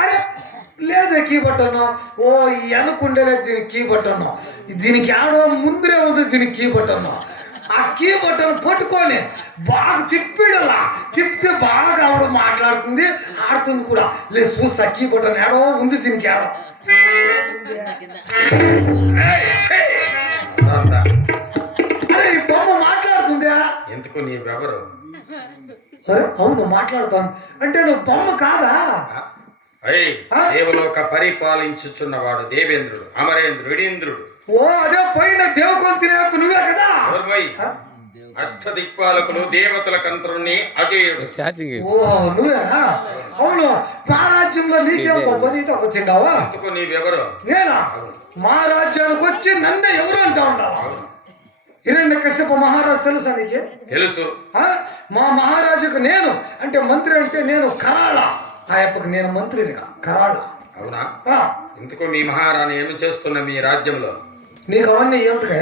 అరే లేదే కీ బట్టను ఓ వెనకుండేలేదు దీనికి కీ బట్టను దీనికి ఆడో ముందరే ఉంది దీనికి కీ బట్టను ఆ కీ బట్టను పట్టుకొని బాగా తిప్పిడలా. తిప్పితే బాగా ఆవిడ మాట్లాడుతుంది ఆడుతుంది కూడా. లేదు చూస్తా కీ బట్టన్ ఆడో ఉంది దీనికి ఆడో. అరే ఈ బొమ్మ మాట్లాడుతుందా? ఎందుకు నీవెవరు అరే అవును మాట్లాడుతాను అంటే నువ్వు బొమ్మ కాదా? దేవలోక పరిపాలించుచున్నవాడు దేవేంద్రుడు అమరేంద్రుడు ఇడీంద్రుడు ఓ అదే పోయిన దేవకొంతి నువ్వే కదా? అష్టదిక్పాలకులు దేవతల కంత్రుణ్ణి అజేయుడు. ఓ నువ్వేనా? అవును మా రాజ్యంలో నీకేం గొప్ప నీతో వచ్చిండావా? ఎందుకు నీవెవరు? నేనా. మా రాజ్యానికి వచ్చి నన్నే ఎవరు అంటా ఉండావా? హిరణ్య కశ్యప మహారాజు తెలుసా నీకు? తెలుసు? మా మహారాజుకు నేను అంటే మంత్రి అంటే నేను కరాళ. ఆ యప్పకు నేను మంత్రిని కరాళ. అవునా? ఆ, ఎందుకు మీ మహారాణి ఏమి చేస్తున్న మీ రాజ్యంలో? నీకు అవన్నీ ఏమిటి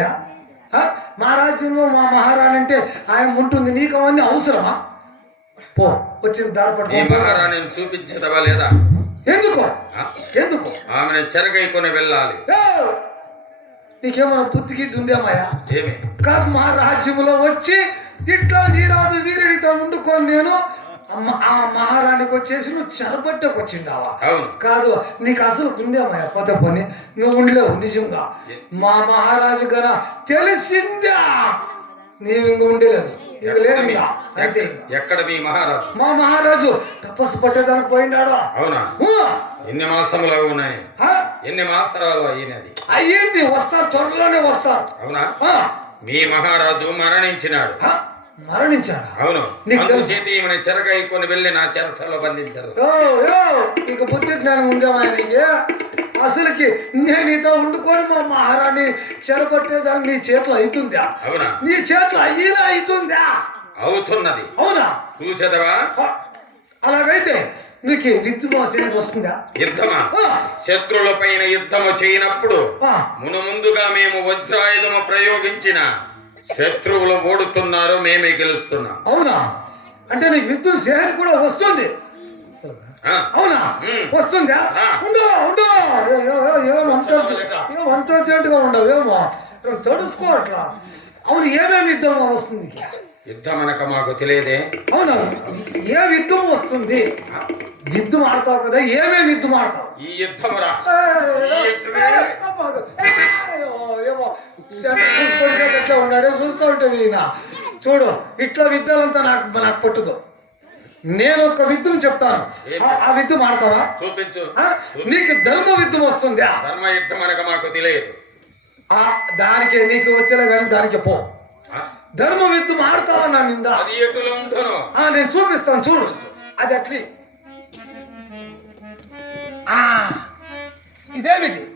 ఆ? మా రాజ్యంలో మా మహారాణి అంటే ఆయన ఉంటుంది నీకు అవన్నీ అవసరమా? పో వచ్చిన దారి పట్టుకో. మహారాణిని చూపించదవా లేదా? ఎందుకు? ఎందుకు? ఆమెను చెరగైకొని వెళ్ళాలి! నీకేమైనా బుద్ధికి దుందేమాయా ఏమి? కాదు మా రాజ్యంలో వచ్చి ఇట్లా నీరాదు వీరుడితో వండుకొని నేను. ఆ మహారాణికి వచ్చేసి నువ్వు చెరబట్టకు వచ్చిండావా? కాదు నీకు అసలు ఉందేమయ్యా కొత్త పని నువ్వు ఉండలేవు నిజంగా. మా మహారాజు గన తెలిసిందా? నీవు ఇంక ఉండలేదు ఇంక. లేదు అంతే. ఎక్కడ మీ మహారాజు? మా మహారాజు తపస్సు పట్టేదానికి పోయినాడు అవునా! ఎన్ని మాసములు ఉన్నాయి? ఆ? ఎన్ని మాసాలు అయినది? అయ్యింది. వస్తారు త్వరలోనే వస్తారు అవునా? మీ మహారాజు మరణించినాడు? మరణించాడా? అవును. నీకు తెలుసు. అందుచేత ఈమెను చెరగైకొని వెళ్ళి నా చెరసలో బంధించరు. ఇక బుద్ధి జ్ఞానం ఉందేమా ఆయనకి. అసలుకి నేను నీతో వండుకొని మా మహారాణి చెరపట్టేదానికి నీ చేతిలో అవుతుందా? అవునా? నీ చేతిలో అయ్యినా అవుతుందా? అవుతున్నది. అవునా? చూసేదవా? అలాగైతే నీకు విద్యుమోసం వస్తుందా? యుద్ధమా? ఆ, శత్రువుల పైన యుద్ధము చేయనప్పుడు మును ముందుగా మేము వజ్రాయుధము ప్రయోగించిన శత్రువులు ఓడుతున్నారు మేమే గెలుస్తున్నాం. అవునా? అంటే నీకు విద్యుత్ సేన కూడా వస్తుంది. అవునా. వస్తుందా. ఉండు ఉండు ఏ- ఏ- ఏ- ఏం అంత ఏం అంత అర్జెంటుగా ఉండవు ఏమో. తడుసుకో అట్లా అవును ఏమేమి యుద్ధం వస్తుంది? యుద్ధం అనక మాకు తెలియదే. అవునా? ఏ యుద్ధం వస్తుంది? యుద్ధం ఆడతావు కదా ఏమేమి యుద్ధం ఆడతావు? ఈ యుద్ధం ఏమో ఎట్లా ఉన్నాడు చూస్తూ ఉంటుంది ఈయన చూడు ఇట్లా విద్యలంతా నాకు నాకు పట్టుదు. నేను ఒక విద్యను చెప్తాను. ఆ- విద్య ఆడతావా చూపించు? నీకు ధర్మ విద్యం వస్తుందా. ధర్మ యుద్ధం అనక మాకు తెలియదు. ఆ, దానికి నీకు వచ్చేలా కానీ దానికి పో. ధర్మ విద్యం ఆడతావా నా నింద? అది ఎటులో ఉంటును ఆ, నేను చూపిస్తాను చూడు. అది అట్లీ. ఇదేమిది?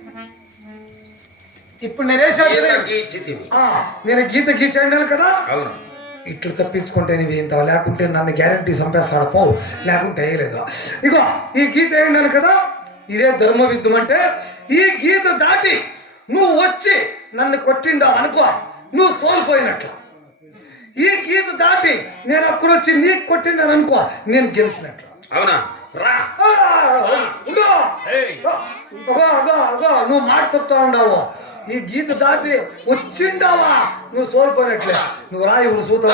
ఇప్పుడు నేను వేసాను కదా. గీచితివి. ఆ, నేను గీత గీచండి కదా? అవును. ఇట్లు తప్పించుకుంటే నీవు ఇంత లేకుంటే నన్ను గ్యారంటీ చంపేస్తాడు. పో. లేకుంటే వేయలేదు. ఇగో ఈ గీత ఏంటని కదా? ఇదే ధర్మ విద్యం అంటే ఈ గీత దాటి నువ్వు వచ్చి నన్ను కొట్టిండావు అనుకో నువ్వు సోల్పోయినట్లు. ఈ గీత దాటి నేను అక్కడ వచ్చి నీకు కొట్టిండాను అనుకో నేను గెలిచినట్లు. అవునా? రా. అగో నువ్వు మాట చెప్తా ఉండవు. ఈ గీత దాటి వచ్చిండావా నువ్వు సోల్పోయినట్లే. నువ్వు రా ఇప్పుడు సూత.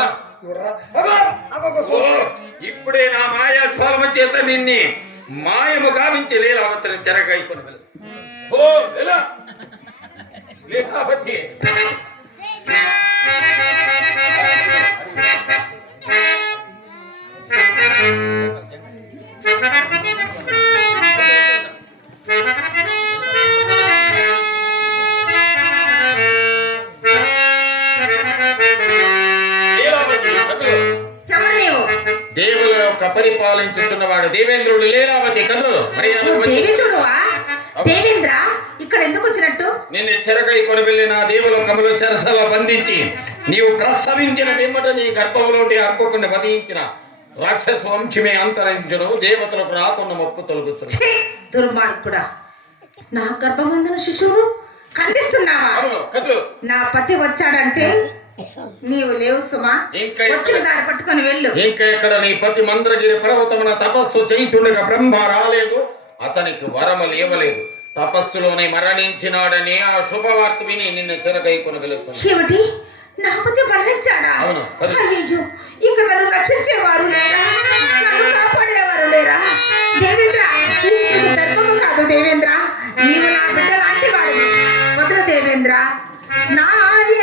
ఇప్పుడే నా మాయా జ్వాలమ చేత నిన్ని మాయము వెళ్ళ. ఓ ఎలా లీలావతి. లీలావతి కదులు. దేవుల యొక్క పరిపాలించుచున్నవాడు దేవేంద్రుడు లీలావతి దేవేంద్రుడువా? దేవేంద్ర ఇక్కడ ఎందుకు వచ్చినట్టు? నిన్ను చెరగై కొని వెళ్ళిన దేవులోకములో చెరసల బంధించి నీవు ప్రసవించిన వెంబట నీ గర్భంలోటి అర్పకుండా వధించిన రాక్షస వంశమే అంతరించును దేవతలకు రాకుండా మొప్పు తొలగుతును ఛీ, దుర్మార్గుడా. నా గర్భమందున శిశువును ఖండిస్తున్నావా? నా పతి వచ్చాడంటే నీవు లేవు సుమా. వచ్చిన దారి పట్టుకొని వెళ్ళు. ఇంకా ఇక్కడ? నీ పతి మంద్రగిరి పర్వతమున తపస్సు చేయుచుండగా బ్రహ్మ రాలేదు. అతనికి వరము లేవలేదు. తపస్సులోనే మరణించినాడని ఆ శుభవార్త విని నిన్న చెరకై కొనగలుగుతుంది ఏమిటి? నా పతి మరణించాడా? అయ్యో ఇక నన్ను రక్షించేవారు లేరా? దేవేంద్ర దేవేంద్ర. నీవు నా బిడ్డ లాంటి వాడివి. వదిన దేవేంద్ర నా ఆది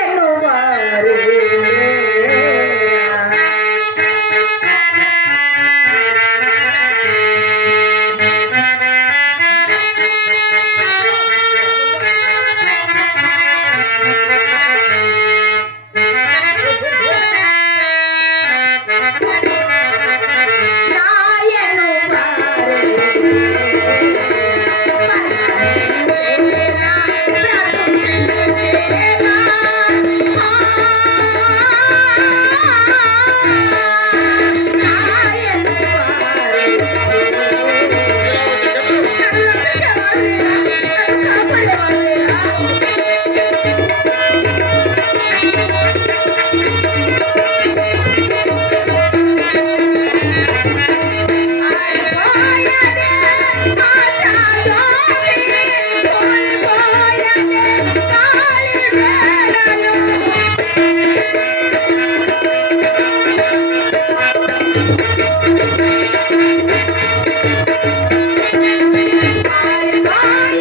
آي دان